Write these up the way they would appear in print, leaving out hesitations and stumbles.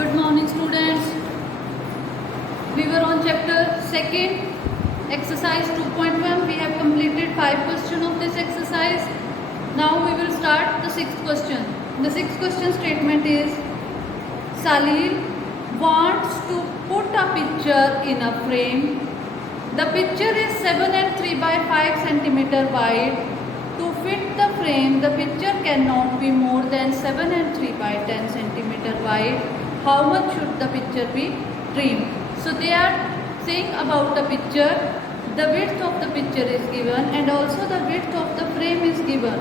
Good morning, students. We were on chapter 2, exercise 2.1. We have completed 5 questions of this exercise. Now we will start the 6th question. The 6th question statement is, Salil wants to put a picture in a frame. The picture is 7 and 3 by 5 centimeter wide. To fit the frame, the picture cannot be more than 7 and 3 by 10 centimeter wide. How much should the picture be trimmed? So they are saying about the picture. The width of the picture is given and also the width of the frame is given.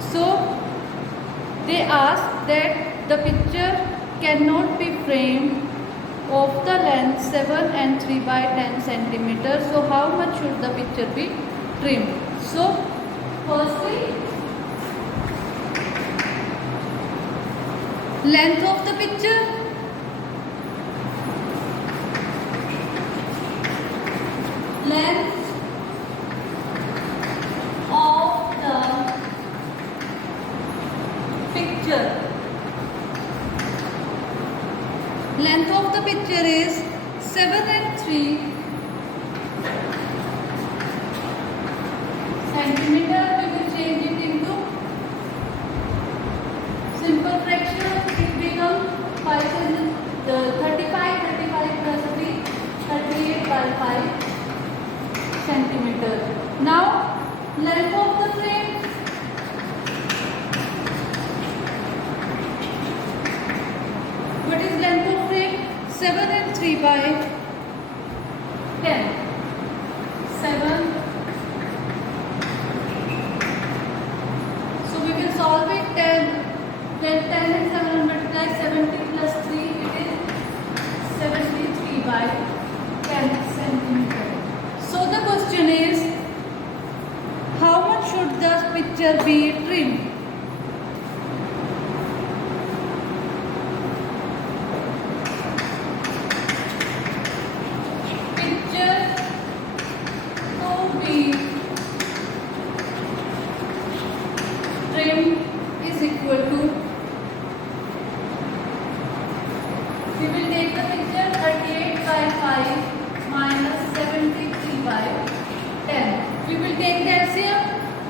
So they ask that the picture cannot be framed of the length 7 and 3 by 10 centimeter. So how much should the picture be trimmed? So firstly, length of the picture. Length of the picture. Length of the picture is 7 and 3 centimeter. We will change it into simple fraction. It becomes 35 plus 3, 38 by 5 centimeter. Now length of the frame. What is length of frame? 7 and 3 by 10. 7. So we will solve it. 10. Then 10 and 7 multiply 70 plus 3. It is 73 by 10 centimeter. So the question is, how much should the picture be trimmed? Picture to be trimmed is equal to, we will take the picture 38 by 5 minus 73 by 10. We will take the LCM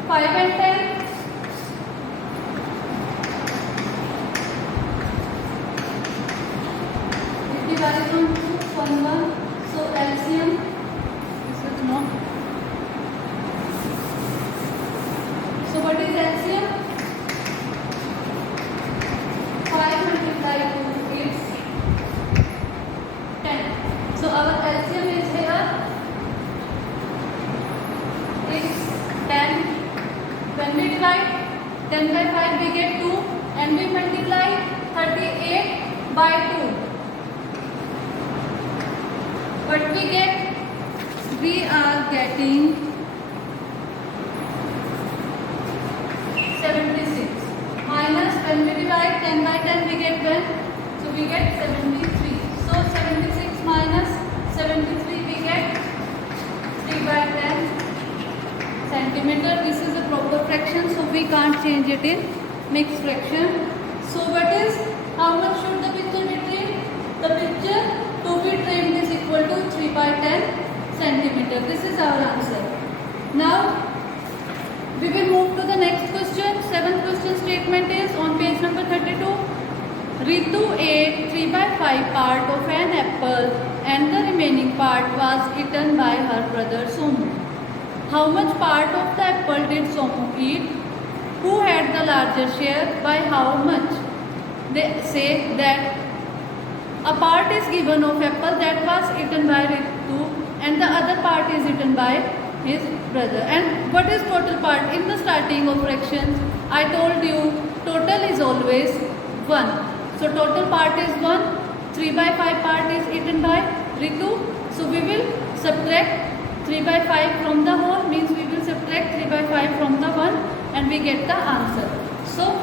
5 and 10. It divides on 2, 1, 1. So LCM, this is not. So what is LCM? 5 multiplied 2 is 10. So our LCM is here is 10. When we divide 10 by 5 we get 2 and we multiply 38 by 2. What we get? We are getting 76. Minus when we divide 10 by 10 we get 1. So we get 73. So 76 minus 73 we get 3 by 10 centimeter. This is a proper fraction, so we can't change it in mixed fraction. So what is, how much should the picture be trimmed? The picture to be trimmed is equal to 3 by 10 centimeter. This is our answer. Now we will move to the next question. 7th question statement is on page number 32. Ritu ate 3 by 5 part of an apple and the remaining part was eaten by her brother Somu. How much part of the apple did Somu eat? Who had the larger share? By how much? They say that a part is given of apple that was eaten by Ritu and the other part is eaten by his brother. And what is total part? In the starting of fractions, I told you total is always 1. So total part is 1. 3 by 5 part is eaten by Ritu. So we will subtract 3 by 5 from the whole, means we will subtract 3 by 5 from the 1 and we get the answer. So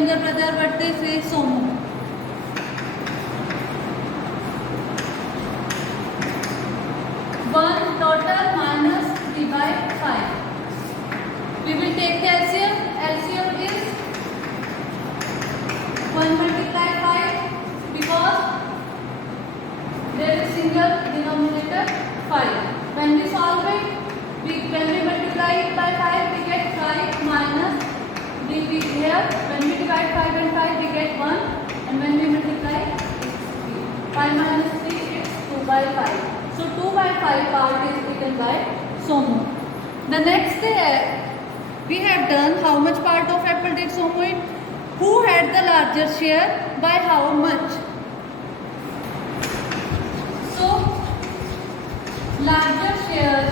younger brother, but they say Somu. One total minus 3 by 5. We will take the LCM. LCM is 1 multiply 5 because there is single denominator 5. When we solve it, when we multiply it by 5, we get 5 minus dp here. When we divide 5 and 5, we get 1. And when we multiply, it's 3. 5 minus 3 is 2 by 5. So 2 by 5 part is taken by Somu. The next we have done how much part of apple did Somu eat? Who had the larger share? By how much? So larger share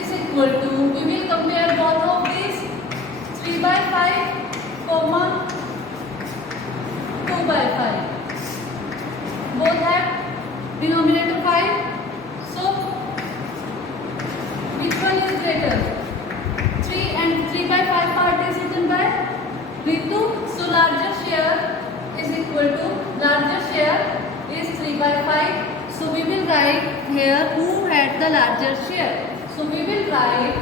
is equal to, we will compare both of these, 3 by 5 comma 2 by 5. Both have denominator 5. So which one is greater? 3 and 3 by 5 part is written by Ritu. So larger share is equal to, larger share is 3 by 5. So we will write here who had the larger share. So we will write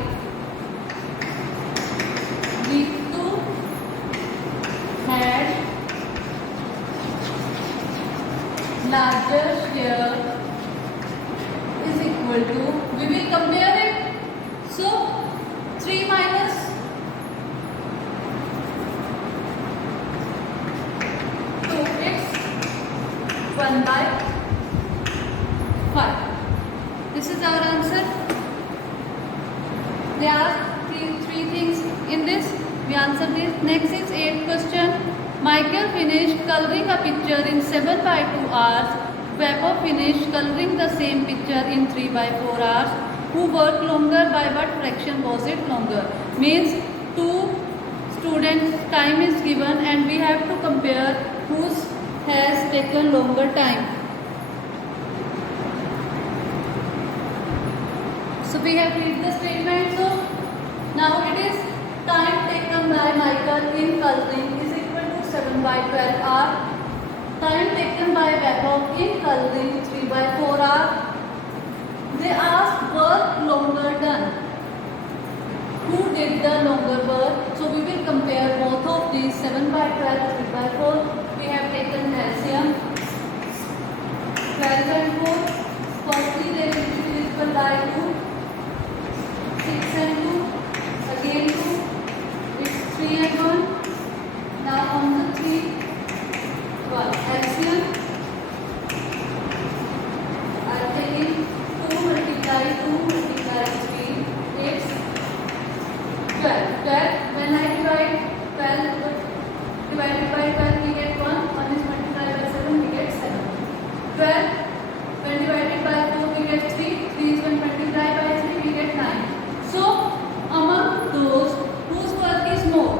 Ritu had larger share is equal to, we will compare it. So 3 minus 2 is 1 by 5. This is our answer. They asked three things in this. We answered this. Next is 8th question. Michael finished coloring a picture in 7 by 2 hours. Weber finished coloring the same picture in 3 by 4 hours. Who worked longer? By what fraction was it longer? Means two students' time is given and we have to compare whose has taken longer time. So we have read the statement. So now it is time taken by Michael in coloring is equal to 7 by 12 hours. Time taken by Weber in coloring 3 by 4 hours. They asked work longer done. Who did the longer work? So we will compare both of these 7 by 12, 3 by 4. We have taken LCM 12 and 4. Firstly they will be divisible by 2. 6 and 2. Again 2. It's 3 and 1. Now on the 3. 1. LCM. I am taking 2 multiply 3. It's 12. 12. When I divide 12 divided by 12 we get 1. 1 is multiplied by 7 we get 7. 12. When divided by 4 we get 3. 3 is when multiplied by 3 we get 9. So among those whose work is more,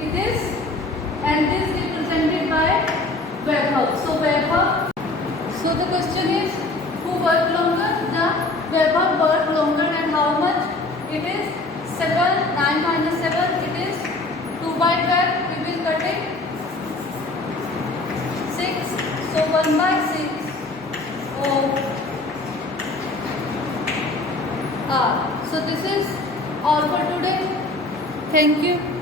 it is, and this is represented by Weber. So Weber. So the question is who worked longer? The Weber worked longer and how much? It is 7. 9 minus 7 it is 2 by 12. We will cut it 6. So 1 by 6. So this is all for today. Thank you.